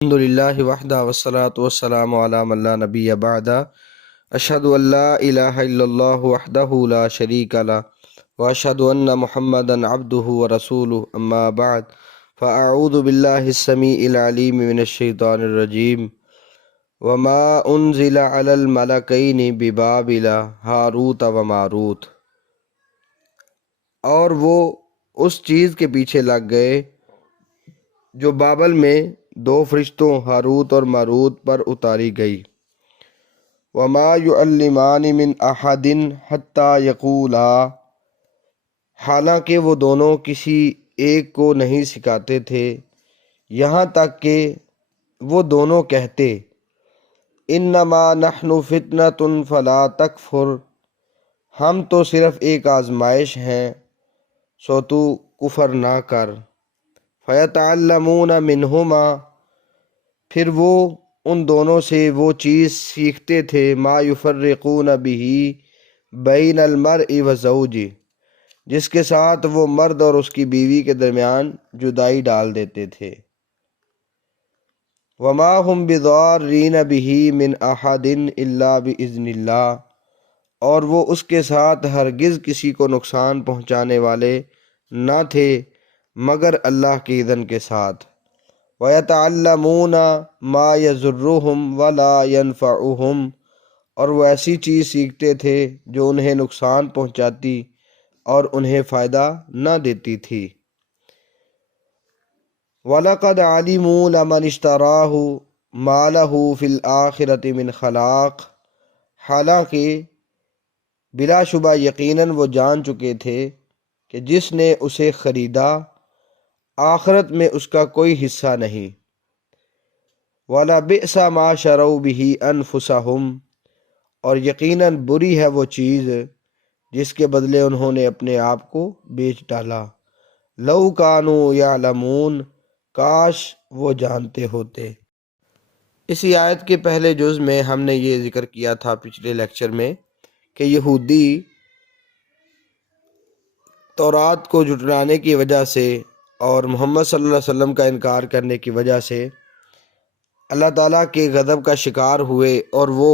الحمد للہ وحدہ والصلاة والسلام علی من لا نبی بعدہ اشہد ان لا الہ الا اللہ وحدہ لا شریک لہ واشہد ان محمدا عبدہ ورسولہ اما بعد فاعوذ باللہ السمیع العلیم من الشیطان الرجیم وما انزل علی الملکین ببابل ہاروت و ماروت۔ اور وہ اس چیز کے پیچھے لگ گئے جو بابل میں دو فرشتوں ہاروت اور ماروت پر اتاری گئی۔ وما يعلمان من احد حتى يقولا، حالانکہ وہ دونوں کسی ایک کو نہیں سکھاتے تھے یہاں تک کہ وہ دونوں کہتے انما نحن فتنة فلا تکفر، ہم تو صرف ایک آزمائش ہیں سو تو کفر نہ کر۔ فیتعلمون منہما، پھر وہ ان دونوں سے وہ چیز سیکھتے تھے ما یفرقون بہ بین المرء وزوجہ، جس کے ساتھ وہ مرد اور اس کی بیوی کے درمیان جدائی ڈال دیتے تھے۔ وما ہم بضارین بہ من احد الا باذن اللہ، اور وہ اس کے ساتھ ہرگز کسی کو نقصان پہنچانے والے نہ تھے مگر اللہ کے اذن کے ساتھ۔ وَيَتَعَلَّمُونَ مَا يَضُرُّهُمْ وَلَا يَنفَعُهُمْ، اور وہ ایسی چیز سیکھتے تھے جو انہیں نقصان پہنچاتی اور انہیں فائدہ نہ دیتی تھی۔ وَلَقَدْ عَلِمُوا لَمَنِ اشْتَرَاهُ مَا لَهُ فِي الْآخِرَةِ مِنْ خَلَاقٍ، حالانکہ بلا شبہ یقیناً وہ جان چکے تھے کہ جس نے اسے خریدا آخرت میں اس کا کوئی حصہ نہیں۔ وَلَبِئْسَ مَا شَرَوْا بِهِ أَنفُسَهُمْ، اور یقیناً بری ہے وہ چیز جس کے بدلے انہوں نے اپنے آپ کو بیچ ڈالا۔ لَوْ كَانُوا يَعْلَمُونَ، کاش وہ جانتے ہوتے۔ اسی آیت کے پہلے جز میں ہم نے یہ ذکر کیا تھا پچھلے لیکچر میں کہ یہودی تورات کو جھٹلانے کی وجہ سے اور محمد صلی اللہ علیہ وسلم کا انکار کرنے کی وجہ سے اللہ تعالیٰ کے غضب کا شکار ہوئے اور وہ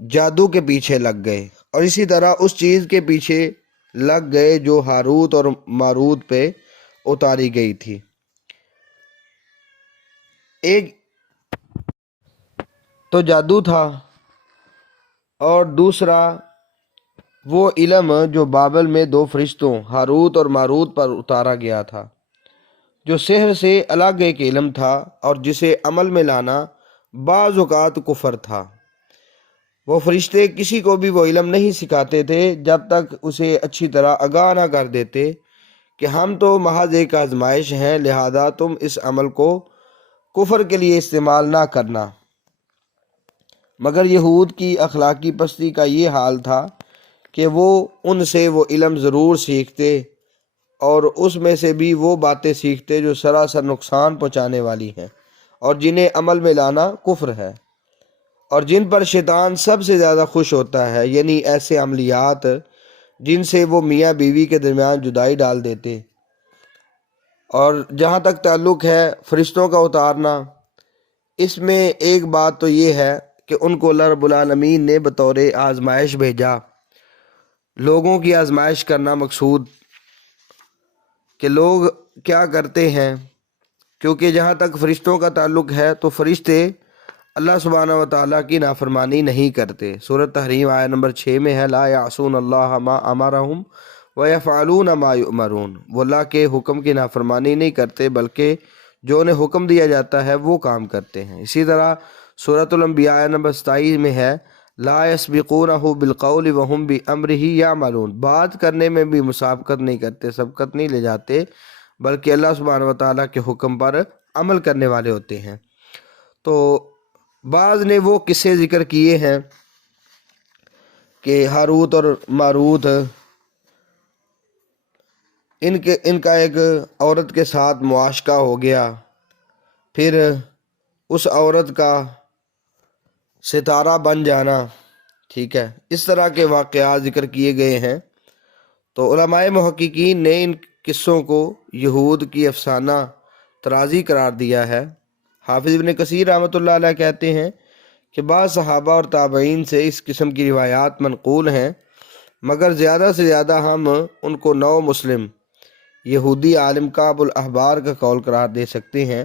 جادو کے پیچھے لگ گئے، اور اسی طرح اس چیز کے پیچھے لگ گئے جو ہاروت اور ماروت پہ اتاری گئی تھی۔ ایک تو جادو تھا اور دوسرا وہ علم جو بابل میں دو فرشتوں ہاروت اور ماروت پر اتارا گیا تھا، جو سحر سے الگ ایک علم تھا اور جسے عمل میں لانا بعض اوقات کفر تھا۔ وہ فرشتے کسی کو بھی وہ علم نہیں سکھاتے تھے جب تک اسے اچھی طرح آگاہ نہ کر دیتے کہ ہم تو محض ایک آزمائش ہیں، لہذا تم اس عمل کو کفر کے لیے استعمال نہ کرنا۔ مگر یہود کی اخلاقی پستی کا یہ حال تھا کہ وہ ان سے وہ علم ضرور سیکھتے اور اس میں سے بھی وہ باتیں سیکھتے جو سراسر نقصان پہنچانے والی ہیں اور جنہیں عمل میں لانا کفر ہے، اور جن پر شیطان سب سے زیادہ خوش ہوتا ہے، یعنی ایسے عملیات جن سے وہ میاں بیوی کے درمیان جدائی ڈال دیتے۔ اور جہاں تک تعلق ہے فرشتوں کا اتارنا، اس میں ایک بات تو یہ ہے کہ ان کو اللہ رب العالمین نے بطور آزمائش بھیجا، لوگوں کی آزمائش کرنا مقصود کہ لوگ کیا کرتے ہیں، کیونکہ جہاں تک فرشتوں کا تعلق ہے تو فرشتے اللہ سبحانہ و تعالیٰ کی نافرمانی نہیں کرتے۔ سورۃ تحریم آیت نمبر 6 میں ہے لا یعصون اللہ ما امرہم ویفعلون ما یؤمرون، وہ اللہ کے حکم کی نافرمانی نہیں کرتے بلکہ جو انہیں حکم دیا جاتا ہے وہ کام کرتے ہیں۔ اسی طرح سورۃ الانبیاء آیت نمبر 27 میں ہے لا یسبقونہ بالقول وہم بامرہ یعملون، بات کرنے میں بھی مسابقت نہیں کرتے، سبقت نہیں لے جاتے بلکہ اللہ سبحانہ و تعالیٰ کے حکم پر عمل کرنے والے ہوتے ہیں۔ تو بعض نے وہ قصے ذکر کیے ہیں کہ ہاروت اور ماروت ان کا ایک عورت کے ساتھ معاشقہ ہو گیا، پھر اس عورت کا ستارہ بن جانا، ٹھیک ہے، اس طرح کے واقعات ذکر کیے گئے ہیں۔ تو علماء محققین نے ان قصوں کو یہود کی افسانہ طرازی قرار دیا ہے، حافظ ابن کثیر رحمۃ اللہ علیہ کہتے ہیں کہ بعض صحابہ اور تابعین سے اس قسم کی روایات منقول ہیں، مگر زیادہ سے زیادہ ہم ان کو نو مسلم یہودی عالم کعب الاحبار کا قول قرار دے سکتے ہیں۔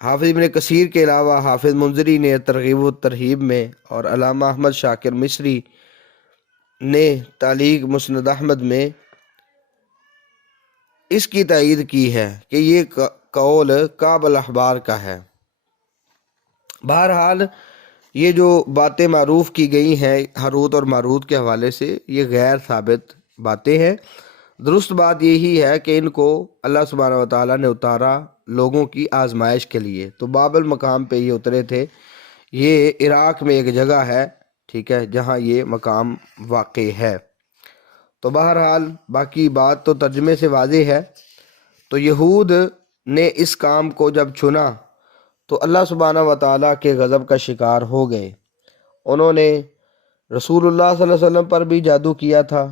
حافظ ابن کثیر کے علاوہ حافظ منذری نے ترغیب و ترہیب میں اور علامہ احمد شاکر مصری نے تعلیق مسند احمد میں اس کی تائید کی ہے کہ یہ قول کعب الاحبار کا ہے۔ بہرحال یہ جو باتیں معروف کی گئی ہیں ہاروت اور ماروت کے حوالے سے، یہ غیر ثابت باتیں ہیں۔ درست بات یہی ہے کہ ان کو اللہ سبحانہ و تعالیٰ نے اتارا لوگوں کی آزمائش کے لیے، تو بابل مقام پہ یہ اترے تھے۔ یہ عراق میں ایک جگہ ہے، ٹھیک ہے، جہاں یہ مقام واقع ہے۔ تو بہرحال باقی بات تو ترجمے سے واضح ہے۔ تو یہود نے اس کام کو جب چنا تو اللہ سبحانہ و تعالیٰ کے غضب کا شکار ہو گئے۔ انہوں نے رسول اللہ صلی اللہ علیہ وسلم پر بھی جادو کیا تھا۔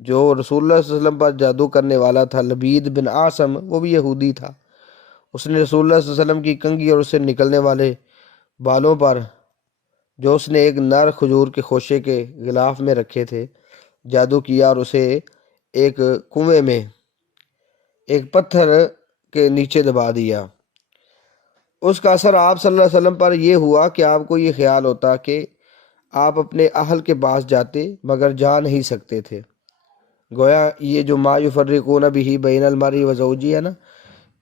جو رسول اللہ صلی اللہ علیہ وسلم پر جادو کرنے والا تھا لبید بن عاصم، وہ بھی یہودی تھا۔ اس نے رسول اللہ صلی اللہ علیہ وسلم کی کنگھی اور اس سے نکلنے والے بالوں پر، جو اس نے ایک نر کھجور کے خوشے کے غلاف میں رکھے تھے، جادو کیا اور اسے ایک کنویں میں ایک پتھر کے نیچے دبا دیا۔ اس کا اثر آپ صلی اللہ علیہ وسلم پر یہ ہوا کہ آپ کو یہ خیال ہوتا کہ آپ اپنے اہل کے پاس جاتے مگر جا نہیں سکتے تھے۔ گویا یہ جو ما یفرقون بہ بین المرء و زوجہ ہے نا،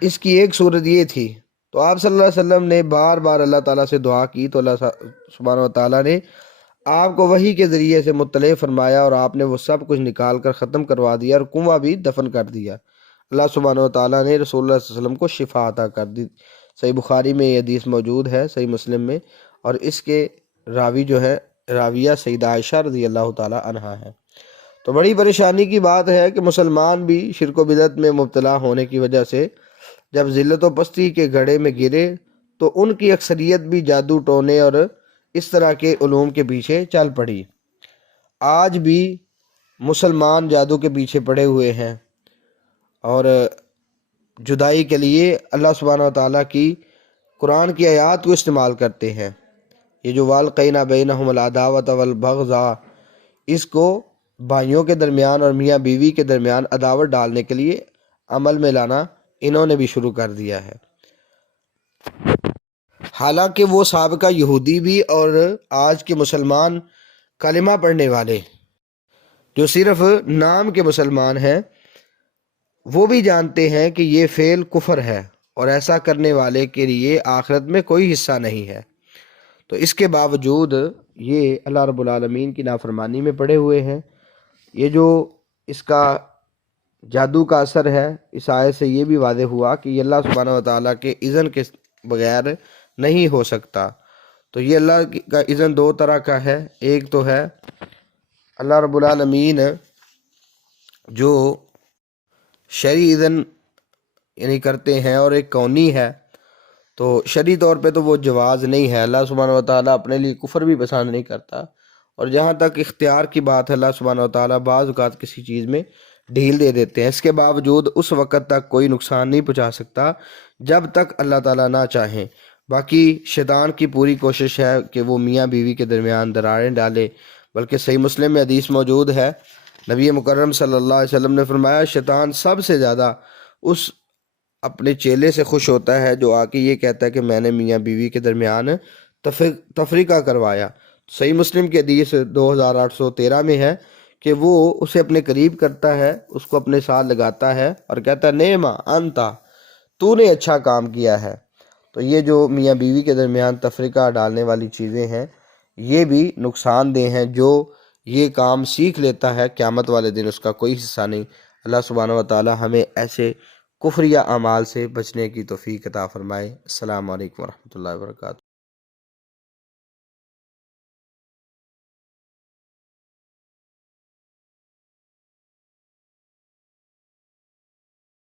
اس کی ایک صورت یہ تھی۔ تو آپ صلی اللہ علیہ وسلم نے بار بار اللہ تعالیٰ سے دعا کی تو اللہ سبحانہ و تعالیٰ نے آپ کو وحی کے ذریعے سے مطلع فرمایا اور آپ نے وہ سب کچھ نکال کر ختم کروا دیا اور کنواں بھی دفن کر دیا۔ اللہ سبحانہ و تعالیٰ نے رسول اللہ صلی اللہ علیہ وسلم کو شفا عطا کر دی۔ صحیح بخاری میں یہ حدیث موجود ہے، صحیح مسلم میں، اور اس کے راوی جو ہے راویہ سیدہ عائشہ رضی اللہ تعالیٰ عنہا ہے۔ تو بڑی پریشانی کی بات ہے کہ مسلمان بھی شرک و بدعت میں مبتلا ہونے کی وجہ سے جب ذلت و پستی کے گڑھے میں گرے تو ان کی اکثریت بھی جادو ٹونے اور اس طرح کے علوم کے پیچھے چل پڑی۔ آج بھی مسلمان جادو کے پیچھے پڑے ہوئے ہیں اور جدائی کے لیے اللہ سبحانہ و تعالیٰ کی قرآن کی آیات کو استعمال کرتے ہیں۔ یہ جو وَالْقَيْنَا بَيْنَهُمُ الْعَدَاوَةَ وَالْبَغْضَاءَ، اس کو بھائیوں کے درمیان اور میاں بیوی کے درمیان عداوت ڈالنے کے لیے عمل میں لانا انہوں نے بھی شروع کر دیا ہے۔ حالانکہ وہ سابقہ یہودی بھی اور آج کے مسلمان کلمہ پڑھنے والے جو صرف نام کے مسلمان ہیں، وہ بھی جانتے ہیں کہ یہ فعل کفر ہے اور ایسا کرنے والے کے لیے آخرت میں کوئی حصہ نہیں ہے۔ تو اس کے باوجود یہ اللہ رب العالمین کی نافرمانی میں پڑے ہوئے ہیں۔ یہ جو اس کا جادو کا اثر ہے، اس آیت سے یہ بھی واضح ہوا کہ یہ اللہ سبحانہ و تعالیٰ کے اذن کے بغیر نہیں ہو سکتا۔ تو یہ اللہ کا اذن دو طرح کا ہے، ایک تو ہے اللہ رب العالمین جو شرعی اذن یعنی کرتے ہیں، اور ایک کونی ہے۔ تو شرعی طور پہ تو وہ جواز نہیں ہے، اللہ سبحانہ و تعالیٰ اپنے لیے کفر بھی پسند نہیں کرتا۔ اور جہاں تک اختیار کی بات ہے، اللہ سبحانہ و تعالیٰ بعض اوقات کسی چیز میں ڈھیل دے دیتے ہیں، اس کے باوجود اس وقت تک کوئی نقصان نہیں پہنچا سکتا جب تک اللہ تعالیٰ نہ چاہیں۔ باقی شیطان کی پوری کوشش ہے کہ وہ میاں بیوی کے درمیان دراریں ڈالے، بلکہ صحیح مسلم میں حدیث موجود ہے، نبی مکرم صلی اللہ علیہ وسلم نے فرمایا شیطان سب سے زیادہ اس اپنے چیلے سے خوش ہوتا ہے جو آ کے یہ کہتا ہے کہ میں نے میاں بیوی کے درمیان تفریقہ کروایا۔ صحیح مسلم کی حدیث 2813 میں ہے کہ وہ اسے اپنے قریب کرتا ہے، اس کو اپنے ساتھ لگاتا ہے اور کہتا ہے نعما انتا، تو نے اچھا کام کیا ہے۔ تو یہ جو میاں بیوی کے درمیان تفریقہ ڈالنے والی چیزیں ہیں، یہ بھی نقصان دہ ہیں۔ جو یہ کام سیکھ لیتا ہے قیامت والے دن اس کا کوئی حصہ نہیں۔ اللہ سبحانہ و تعالی ہمیں ایسے کفریہ اعمال سے بچنے کی توفیق عطا فرمائے۔ السلام علیکم ورحمۃ اللہ وبرکاتہ۔